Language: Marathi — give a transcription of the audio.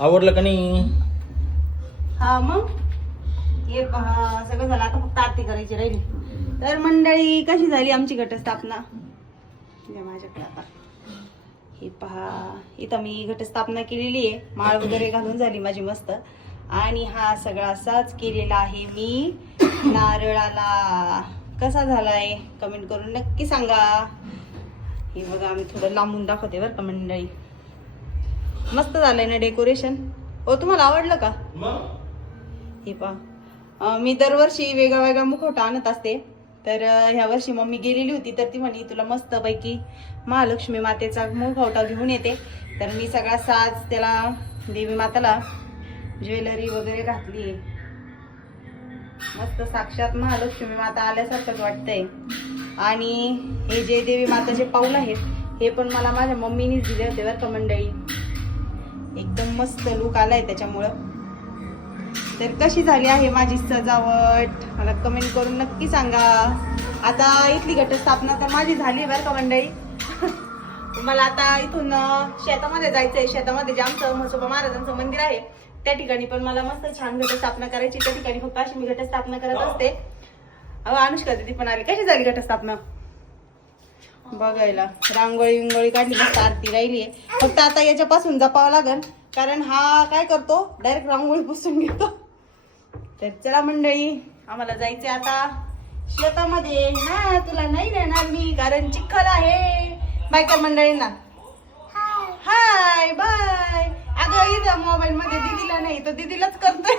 आवडलं का नाही? हा मग हे पहा सगळं झालं, आता फक्त आरती करायची राहिली. तर मंडळी कशी झाली आमची घटस्थापना द्या माझ्याकडे. आता हे पहा इथं मी घटस्थापना केलेली आहे, माळ वगैरे घालून झाली माझी मस्त. आणि हा सगळा असाच केलेला आहे मी नारळाला. कसा झालाय कमेंट करून नक्की सांगा. हे बघा आम्ही थोडं लांबून दाखवते बरं का मंडळी. मस्त झालंय ना डेकोरेशन. हो तुम्हाला आवडलं का? हे पहा मी दरवर्षी वेगळा वेगळा मुखवटा आणत असते. तर ह्या वर्षी मम्मी गेलेली होती तर ती म्हणे तुला मस्त पैकी महालक्ष्मी मातेचा मुखवटा घेऊन येते. तर मी सगळा साज त्याला देवी माताला ज्वेलरी वगैरे घातली. मस्त साक्षात महालक्ष्मी माता आल्यासारखंच वाटतंय. आणि हे जे देवी माताचे पाऊल आहेत हे पण मला माझ्या मम्मीनेच दिले होते बरं का मंडळी. एकदम मस्त लुक आलाय त्याच्यामुळं. तर कशी झाली आहे माझी सजावट मला कमेंट करून नक्की सांगा. आता इथली घटस्थापना तर माझी झाली बरं का मंडळी. मला आता इथून शेतामध्ये जायचंय. शेतामध्ये जे आमचं म्हसोबा महाराजांचं मंदिर आहे त्या ठिकाणी पण मला मस्त छान घटस्थापना करायची. त्या ठिकाणी फक्त अशी मी घटस्थापना करत असते. अहो अनुष्का दीदी पण आली. कशी झाली घटस्थापना बघायला. रांगोळी विंगोळी काढली, मस्त आरती राहिली आहे. फक्त आता याच्यापासून जपावं लागल कारण हा काय करतो डायरेक्ट रांगोळी पुसून घेतो. तर चला मंडळी आम्हाला जायचंय आता शेतामध्ये. ना तुला नाही नेणार मी कारण चिखल आहे. बाय कर मंडळींना. Hi bye. अगं इथं मोबाईल मध्ये दीदीला नाही तर दीदीलाच करतोय.